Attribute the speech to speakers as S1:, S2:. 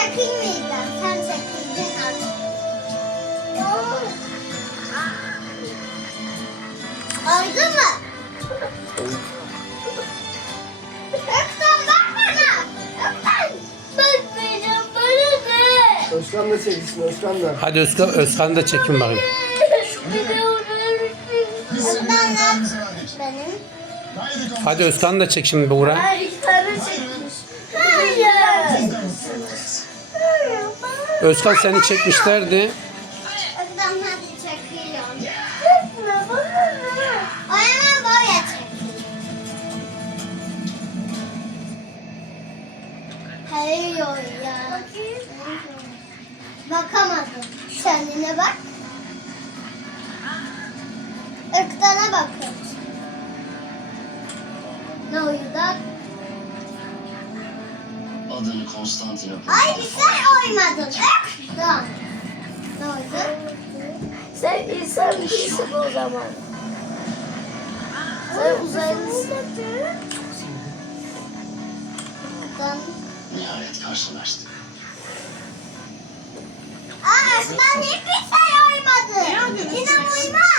S1: çekilmeyeceğim. Sen çekileceksin artık. Oldu mu? Ökten bak bana. Ökten. Bakmayacağım bana ne?
S2: Özkan da çekilsin, Özkan da.
S3: Hadi Özkan'ı da çekin bakayım.
S1: Ökten ne yap? Benim.
S3: Hadi Özkan'ı da çek şimdi Buğra.
S1: Hayır. Sarı çekmiş. Hayır.
S3: Özkan seni çekmişlerdi.
S1: Ökten hadi çekiyorum. O hemen böyle çekiyor. Hayır ya. Bakamadım. Kendine bak. Ökten'e bakın. Ne oyunda?
S4: Adını Konstantin yapalım.
S1: Ay bir sen oymadın. Ökten. Ne oydu?
S5: Sen insan değilsin o zaman. Sen uzaylısın.
S1: Ökten.
S4: Nihayet karşılaştık.
S1: Aa Ökten hiçbir şey oymadı. Yine uymaz.